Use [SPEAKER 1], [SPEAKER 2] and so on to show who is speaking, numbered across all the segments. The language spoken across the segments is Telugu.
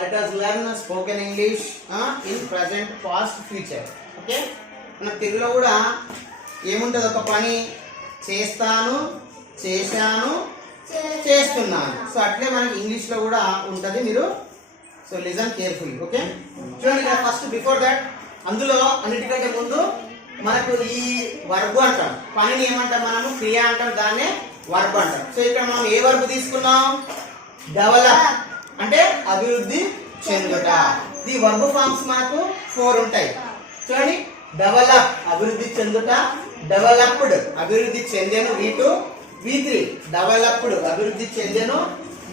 [SPEAKER 1] let us learn spoken English uh, in present, past, future. Okay మన తెలుగులో కూడా ఏముంటుంది? ఒక పని చేస్తాను చేశాను చేస్తున్నాను. సో అట్లే మనకి ఇంగ్లీష్లో కూడా ఉంటుంది మీరు. సో లిజన్ కేర్ఫుల్ ఓకే చూడండి ఇక్కడ ఫస్ట్ బిఫోర్ దట్ అందులో అన్నిటికంటే ముందు మనకు ఈ వర్బ్ అంటాం. పనిని ఏమంటాం మనము? క్రియ అంటాం దాన్నే వర్బ్ అంటాం. సో ఇక్కడ మనం ఏ వర్బ్ తీసుకున్నాం? డెవలప్ అంటే అభివృద్ధి చెందుట. ఈ వర్బ్ ఫార్మ్స్ మనకు ఫోర్ ఉంటాయి. చూడండి డెవలప్ అభివృద్ధి చెందుట డెవలప్డ్ అభివృద్ధి చెందెను V two V three developed అభివృద్ధి చెందెను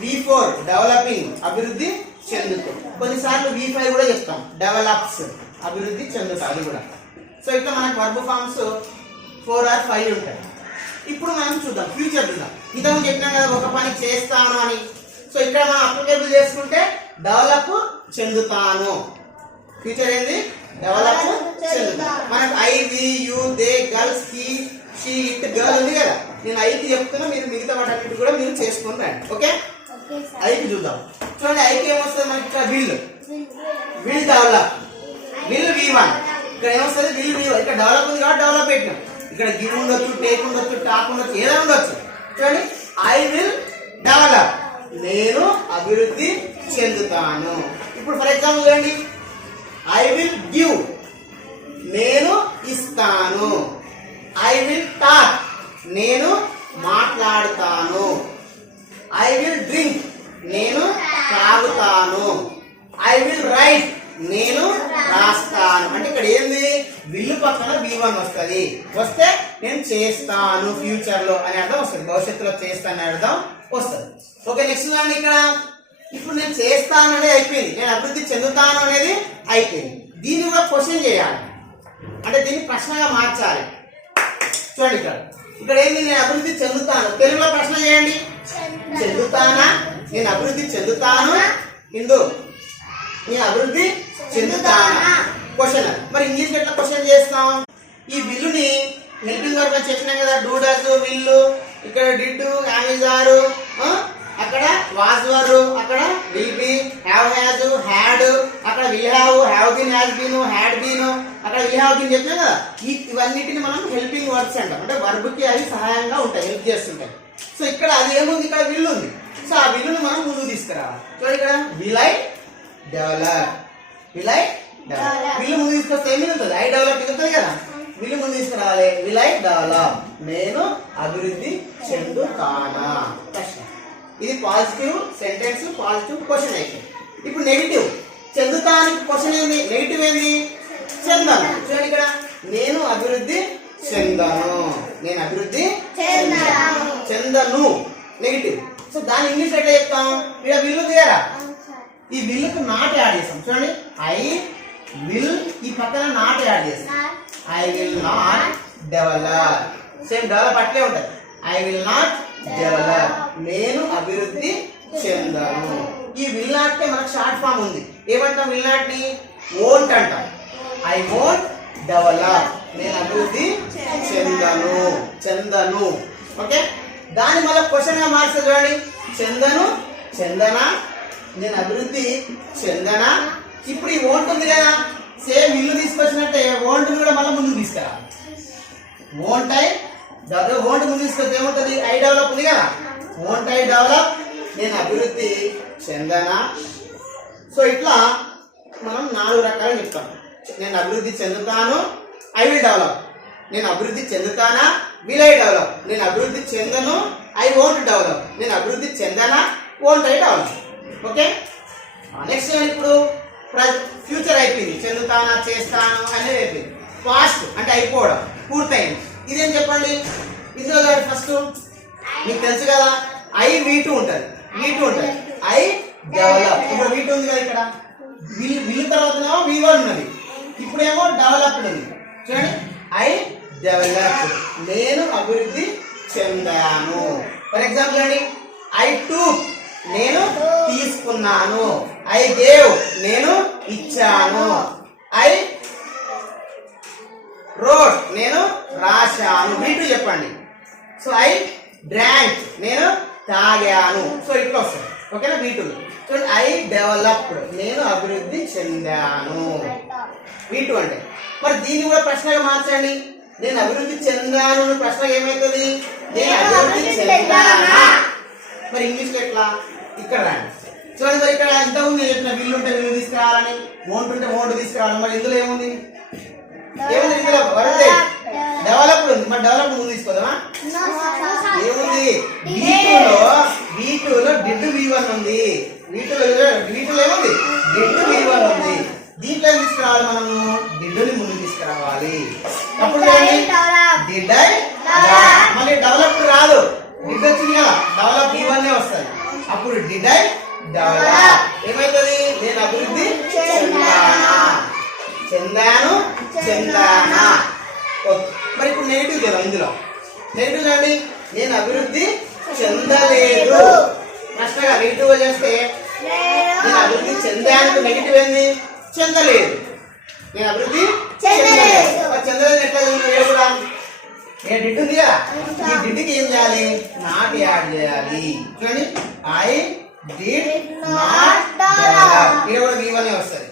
[SPEAKER 1] వి ఫోర్ డెవలపింగ్ అభివృద్ధి చెందుతూ. కొన్నిసార్లు వి ఫైవ్ కూడా చెప్తాం. డెవలప్స్ అభివృద్ధి చెందుట అది కూడా. సో ఇట్లా మనకు verb forms four or five ఉంటాయి. ఇప్పుడు మనం చూద్దాం ఫ్యూచర్ చూద్దాం. ఇంతకు చెప్పినాం కదా ఒక పని చేస్తాను అని. సో ఇక్కడ మనం అప్లికేబుల్ చేసుకుంటే డెవలప్ చెందుతాను. ఫ్యూచర్ ఏంది? డెవలప్ చెందుతా మనకు ఐ వి యు దే గర్ల్స్కి షీ ఇట్ గర్ల్ ఉంది కదా. నేను ఐకి చెప్తున్నా మీరు మిగతా వాటి కూడా మీరు చేసుకుని రండి. ఓకే ఐకి చూద్దాం. చూడండి ఐకి ఏమొస్తుంది మనకి ఇక్కడ will will develop will V one ఇక్కడ ఏమొస్తుంది? విల్ వి ఇక్కడ డెవలప్ ఉంది కాబట్టి డెవలప్ పెట్టినాం. ఇక్కడ గివ్ ఉండొచ్చు టేక్ ఉండొచ్చు టాక్ ఉండొచ్చు ఏదైనా ఉండొచ్చు. చూడండి ఐ విల్ డెవలప్ నేను అభివృద్ధి చెందుతాను. ఇప్పుడు ఫర్ ఎగ్జాంపుల్ చూడండి ఐ విల్ గివ్ నేను ఇస్తాను. ఐ విల్ టాక్ నేను మాట్లాడుతాను. ఐ విల్ డ్రింక్ నేను తాగుతాను. ఐ విల్ రైట్ నేను రాస్తాను. అంటే ఇక్కడ ఏంది? విల్లు పక్కన బి వన్ వస్తుంది. వస్తే నేను చేస్తాను ఫ్యూచర్లో అని అర్థం వస్తుంది. భవిష్యత్తులో చేస్తాను అనే అర్థం వస్తుంది. ఓకే నెక్స్ట్ చూడండి ఇక్కడ. ఇప్పుడు నేను చేస్తాను అనేది అయిపోయింది. నేను అభివృద్ధి చెందుతాను అనేది అయిపోయింది. దీన్ని కూడా క్వశ్చన్ చేయాలి. అంటే దీన్ని ప్రశ్నగా మార్చాలి. చూడండి ఇక్కడ. ఇక్కడ ఏంది? నేను అభివృద్ధి చెందుతాను. తెలుగులో ప్రశ్న చేయండి. చెందుతానా? నేను అభివృద్ధి చెందుతాను. హిందూ. నేను అభివృద్ధి చెందుతానా? క్వశ్చన్ మరి ఇంగ్లీష్ ఎట్లా క్వశ్చన్ చేస్తాం? ఈ విల్లుని హెల్పింగ్ వర్క్ అని చెప్పినాం కదా. డూడల్స్ విల్లు ఇక్కడ డిడ్ హ్యావిజారు అక్కడ వాజ్ వర్ అక్కడ will be have has had అక్కడ will have have been has been had been అక్కడ విల్ హ్యావ్ బీన్ చెప్పినా కదా? ఇవన్నిటిని మనం హెల్పింగ్ వర్డ్స్ అంటాం. అంటే verb కి అవి సహాయంగా ఉంటాయి హెల్ప్ చేస్తుంటాయి. సో ఇక్కడ అది ఏముంది? ఇక్కడ విల్ ఉంది. సో ఆ విల్లుని మనం ముందుకు తీసుకురావాలి. సో ఇక్కడ విలై డెవలప్. విలై డెవలప్. విల్లు ముందు తీసుకొస్తే ఏమి ఉంటుంది ఐ డెవలప్ ఉంటుంది కదా? విల్లు ముందు తీసుకురావాలి విలై డెవలప్ నేను అభివృద్ధి చెందుతానా? ప్రశ్న. ఇది పాజిటివ్ సెంటెన్స్ పాజిటివ్ క్వశ్చన్ అయితే. ఇప్పుడు నెగిటివ్. చెందుతానికి క్వశ్చన్ ఏంది? నెగిటివ్ ఏంది? చెందను. చూడండి ఇక్కడ. నేను అభివృద్ధి చెందను. నేను అభివృద్ధి
[SPEAKER 2] చెందను.
[SPEAKER 1] చెందను. నెగిటివ్. సో దాని ఇంగ్లీష్ ఎట్లా చెప్తాం? ఇక్కడ విల్లు తీయరా? ఈ విల్లుకు నాట్ యాడ్ చేస్తాం. చూడండి. ఐ విల్ ఈ పక్కన నాట్ యాడ్ చేస్తాం. I will not develop same develop అట్లే ఉంటుంది. ఐ విల్ నాట్ డెవలప్ నేను అభివృద్ధి చెందను. ఈ విల్ నాట్ మనకు షార్ట్ ఫామ్ ఉంది. ఏమంటాం విల్ నాట్ని? ఓంట్ అంటాం. ఐ వోంట్ డెవలప్ నేను అభివృద్ధి చెందను. చెందను. ఓకే దాన్ని మళ్ళీ క్వశ్చన్గా మార్చే చూడండి. చెందను చందన? నేను అభివృద్ధి చెందనా? ఇప్పుడు ఈ ఓంట్ ఉంది కదా. సేమ్ ఇల్లు తీసుకొచ్చినట్టే ఓంట్ కూడా మళ్ళీ ముందుకు తీసుకురావాలి. ఓన్ ఐ దగ్గర ఓంట్ ముందు తీసుకొస్తే ఏముంటుంది ఐ డెవలప్ ఉంది కదా. ఓంట్ డెవలప్ నేను అభివృద్ధి చెందనా? సో ఇట్లా మనం నాలుగు రకాలు చెప్తాం. నేను అభివృద్ధి చెందుతాను ఐ విల్ డెవలప్. నేను అభివృద్ధి చెందుతానా? Will I develop. నేను అభివృద్ధి చెందను ఐ వోంట్ డెవలప్. నేను అభివృద్ధి చెందనా? Won't I develop. Okay? Next ఇప్పుడు? ఫ్యూచర్ అయిపోయింది. చెందుతానా చేస్తాను అనేది అయిపోయింది. పాస్ట్ అంటే అయిపోవడం పూర్తయింది. ఇదేం చెప్పండి? ఇందులో ఫస్ట్? మీకు తెలుసు కదా ఐ వీటు ఉంటుంది. వీటు ఉంటుంది. I develop. ఇప్పుడు వీటు ఉంది కదా ఇక్కడ. విల్ విల్ తర్వాత వి వన్ ఉన్నది. ఇప్పుడేమో డెవలప్డ్ ఉంది. చూడండి. ఐ డెవలప్ నేను అభివృద్ధి చెందాను. ఫర్ ఎగ్జాంపుల్ అండి ఐ టూ. నేను తీసుకున్నాను. ఐ గేవ్ నేను ఇచ్చాను. ఐ రోడ్ నేను రాశాను. వీటు చెప్పండి. సో ఐ డ్రాంక్ నేను తాగాను. సో ఇట్లా వస్తుంది. ఓకేనా? వీటు చూడండి ఐ డెవలప్డ్ నేను అభివృద్ధి చెందాను. వీటు అంటే. మరి దీన్ని కూడా ప్రశ్నగా మార్చండి. నేను అభివృద్ధి చెందాను ప్రశ్న ఏమైతుంది? నేను అభివృద్ధి చెందానా? మరి ఇంగ్లీష్లో ఎట్లా? ఇక్కడ రాండి చూడండి మరి ఇక్కడ ఎంత ఉంది? నేను చెప్పిన విల్లు ఉంటే విల్లు తీసుకురావాలని మోంట్ ఉంటే మోంట్ తీసుకురావాలి మరి ఇందులో ఏముంది? ఏముంది ఇందులో వరదే. డెవలప్డ్ ఉంది. మరి డెవలప్ ముందు తీసుకోదామా? ఏముంది? వీటులో వీటులో డిడ్ వి వన్ ఉంది. వీటులో వీటులో ఏముంది? డిడ్ వి వన్ ఉంది. దీంట్లో తీసుకురావాలి మనము? డిడ్డుని ముందు తీసుకురావాలి. అప్పుడు డిడ్ ఐ మళ్ళీ డెవలప్ రాదు డిడ్ వచ్చింది కదా డెవలప్ ఇవన్నీ వస్తాయి డెవలప్ ఏమైతుంది? నేను అభివృద్ధి చెందానా? చెందాను. మరి ఇప్పుడు నెగిటివ్ కదా ఇందులో. నెగిటివ్ చూడండి నేను అభివృద్ధి చెందలేదు. ప్రశ్నగా నెగిటివ్ చేస్తే నేను అభివృద్ధి చెందానికి నెగిటివ్ ఏంది? చెందలేదు. నేను అభివృద్ధి
[SPEAKER 2] చెందలేదు.
[SPEAKER 1] చెందలేదు. ఎట్లా కూడా ఏ డిడ్ ఉంది కదా ఈ డిడ్కి ఏం చేయాలి? నాట్ యాడ్ చేయాలి. చూడండి. ఐ డిడ్ నాట్ డెవలప్ ఇక్కడ కూడా వి వన్ వస్తుంది.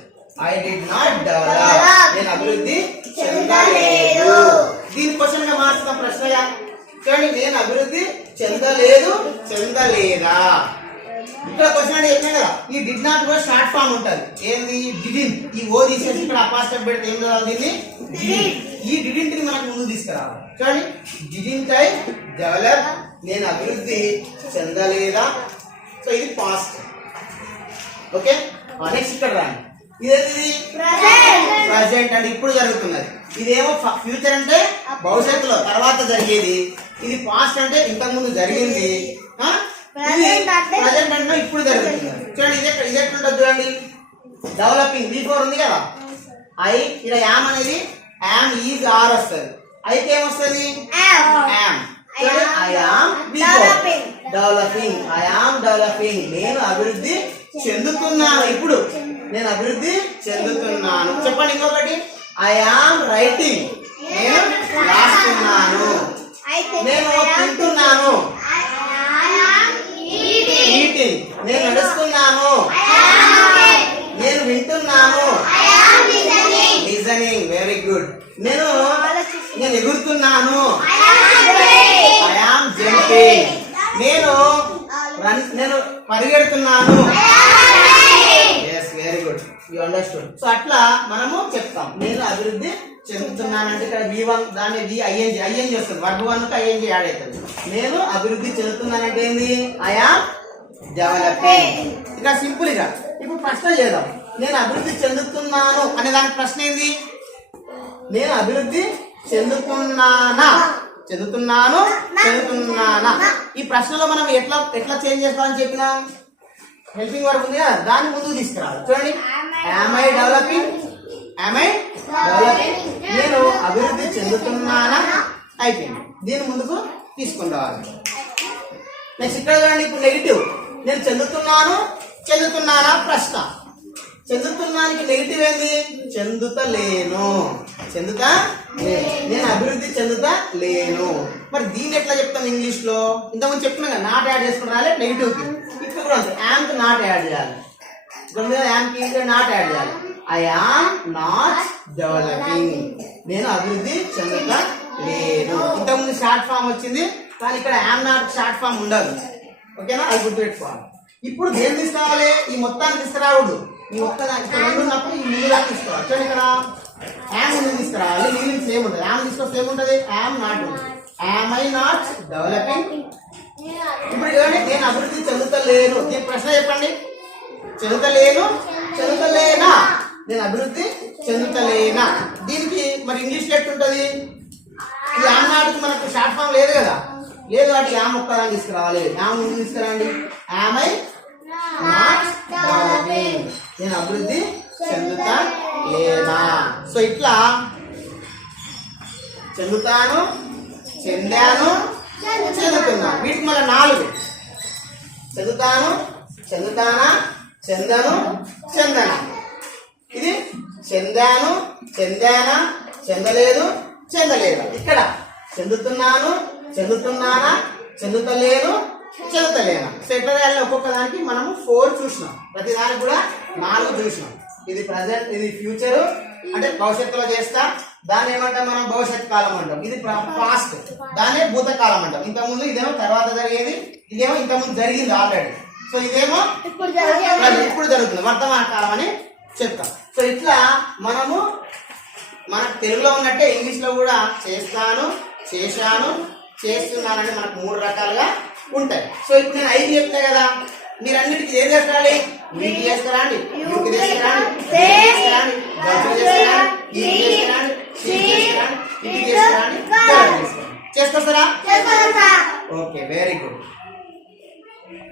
[SPEAKER 1] ఐ డిడ్ నాట్ డెవలప్ నేను అభివృద్ధి చెందలేదు. దీని క్వశ్చన్గా మార్చుతాం ప్రశ్నగా. చూడండి నేను అభివృద్ధి చెందలేదు చెందలేదా? ఇక్కడ క్వశ్చన్ అంటే చెప్పినా కదా ఈ డిడ్ నాట్ కూడా షార్ట్ ఫామ్ ఉంటది. ఏంది? డిడిన్ ఈ ఓ తీసేసి ఇక్కడ అపాస్టర్ పెడితే ఏం చదవాలి దీన్ని? ఈ డిడింట్ని మనకు ముందు తీసుకురావాలి. చూడండి డిడింట్ ఐ డెవలప్ నేను అభివృద్ధి చెందలేదా? సో ఇది పాస్ట్ ఓకే నెక్స్ట్ ఇక్కడ రాండి ఇదేంటిది? ప్రజెంట్ అంటే ఇప్పుడు జరుగుతున్నది. ఇదేమో ఫ్యూచర్ అంటే భవిష్యత్తులో తర్వాత జరిగేది. ఇది పాస్ట్ అంటే ఇంతకు ముందు జరిగింది ప్రజెంట్ అంటే ఇప్పుడు జరుగుతుంది చూడండి ఇది ఎక్కడ- ఇది ఎట్లుంటుంది చూడండి. డెవలపింగ్ బీ ఫోర్ ఉంది కదా? ఐ ఇక్కడ యామ్ అనేది యామ్ ఈజ్ ఆర్ వస్తుంది. అయితే ఏమొస్తుంది. డెవలపింగ్ ఐ యామ్ డెవలపింగ్ నేను అభివృద్ధి చెందుతున్నాను. ఇప్పుడు నేను అభివృద్ధి చెందుతున్నాను. చెప్పండి ఇంకొకటి. ఐ యామ్ రైటింగ్ నేను రాస్తున్నాను నేను తింటున్నాను ఈటింగ్ నేను నడుస్తున్నాను నేను వింటున్నాను లిజనింగ్ వెరీ గుడ్ నేను నేను ఎగురుతున్నాను ఐ యామ్ జంపింగ్ నేను రన్ నేను పరిగెడుతున్నాను. Yes very good you understood so అట్లా మనము చెప్తాం. నేను అభివృద్ధి చెందుతున్నానంటే ఇక్కడ వి వన్ దాన్ని వి ఐఎన్జి ఐఎన్జి వస్తుంది. వర్బ్ వన్కి ఐఎన్జి యాడ్ అవుతుంది. నేను అభివృద్ధి చెందుతున్నానంటే ఏంది? ఐఆ డెవలపింగ్ ఇక సింపుల్గా ఇప్పుడు ప్రశ్న చేద్దాం. నేను అభివృద్ధి చెందుతున్నాను అనే దానికి ప్రశ్న ఏంది? నేను అభివృద్ధి చెందుతున్నానా? చదువుతున్నాను చదువుతున్నానా ఈ ప్రశ్నలో మనం ఎట్లా ఎట్లా చేంజ్ చేసుకోవాలని చెప్పినా? హెల్పింగ్ వర్క్ ఉంది కదా దాన్ని ముందుకు తీసుకురావాలి. చూడండి. ఐ డెవలపింగ్ ఐ డెవలపింగ్ నేను అభివృద్ధి చెందుతున్నానా? అయిపోయింది. దీని ముందుకు తీసుకుని రావాలి నెక్స్ట్ ఇక్కడ చూడండి ఇప్పుడు నెగిటివ్ నేను చెందుతున్నాను చెందుతున్నానా? ప్రశ్న. చెందుతున్నానికి నెగిటివ్ ఏంది? చెందుత? లేను చెందుతా నేను అభివృద్ధి చెందుతా లేను మరి దీన్ని ఎట్లా చెప్తాం ఇంగ్లీష్లో? ఇంతకుముందు చెప్తున్నా కదా నాట్ యాడ్ చేసుకుని రాలే నెగిటివ్కి. ఇక్కడ కూడా యామ్కి నాట్ యాడ్ చేయాలి. ఇక్కడ యామ్కి నాట్ యాడ్ చేయాలి. ఐ ఆమ్ నాట్ డెవలపింగ్ నేను అభివృద్ధి చెందుతా లేను ఇంతకుముందు షార్ట్ ఫామ్ వచ్చింది కానీ ఇక్కడ యామ్ నాట్ షార్ట్ ఫామ్ ఉండదు. ఓకేనా అది గుర్తుపెట్టుకోవాలి. ఇప్పుడు దేని తీసుకురావాలి? ఈ మొత్తాన్ని తీసుకురావద్దు ఈ ఒక్క దానికి రెండు ఉన్నప్పుడు ఈ ముందు దాన్ని తీసుకోవాలి. చూడండి ఇక్కడ. యామ్ ముందు తీసుకురావాలి మిగిలిన సేమ్ ఉంటుంది. యామ్ తీసుకొస్తే ఏముంటుంది am not am I not developing ఇప్పుడు చూడండి నేను అభివృద్ధి చెందుతలేను. దీని ప్రశ్న చెప్పండి. చెందుతలేను? చెందుతలేనా? నేను అభివృద్ధి చెందుతలేనా? దీనికి మరి ఇంగ్లీష్ ఎట్టుంటది ఈ యామ్ నాటుకు మనకు షార్ట్ ఫామ్ లేదు కదా. లేదు కాబట్టి యామ్ ఒక్కదాన్ని తీసుకురావాలి. యామ్ ముందు తీసుకురండి. యామ్ ఐ నాట్ డెవలపింగ్ నేను అభివృద్ధి చెందుతా లేనా సో ఇట్లా చెందుతాను చెందాను చెందుతున్నాను వీటికి మళ్ళీ నాలుగు. చెందుతాను చెందుతానా చెందను చెందనా? ఇది చెందాను చెందానా చెందలేదు చెందలేదు. ఇక్కడ చెందుతున్నాను చెందుతున్నానా చెందుతలేను చదువుతలేనా సో ఎట్లా ఒక్కొక్క దానికి మనము ఫోర్ చూసినాం. ప్రతి దానికి కూడా నాలుగు చూసినాం. ఇది ప్రజెంట్ ఇది ఫ్యూచర్ అంటే భవిష్యత్తులో చేస్తా. దాన్ని ఏమంటాం మనం? భవిష్యత్ కాలం అంటాం. ఇది పాస్ట్ దాన్నే భూతకాలం అంటాం. ఇంతకుముందు ఇదేమో తర్వాత జరిగేది ఇదేమో ఇంతకుముందు జరిగింది ఆల్రెడీ సో ఇదేమో
[SPEAKER 2] ఇప్పుడు
[SPEAKER 1] ఇప్పుడు జరుగుతుంది. వర్తమాన కాలం అని చెప్తాం. సో ఇట్లా మనము మన తెలుగులో ఉన్నట్టే ఇంగ్లీష్లో కూడా చేస్తాను చేశాను చేస్తున్నానని మనకు మూడు రకాలుగా ఉంటాయి. సో ఇప్పుడు నేను ఐదు చెప్తాయి కదా. మీరన్నిటికి ఏం చేసుకురాలి మీకు చేస్తారండి? యూకి చేస్తారా? చేస్తారా ఓకే వెరీ గుడ్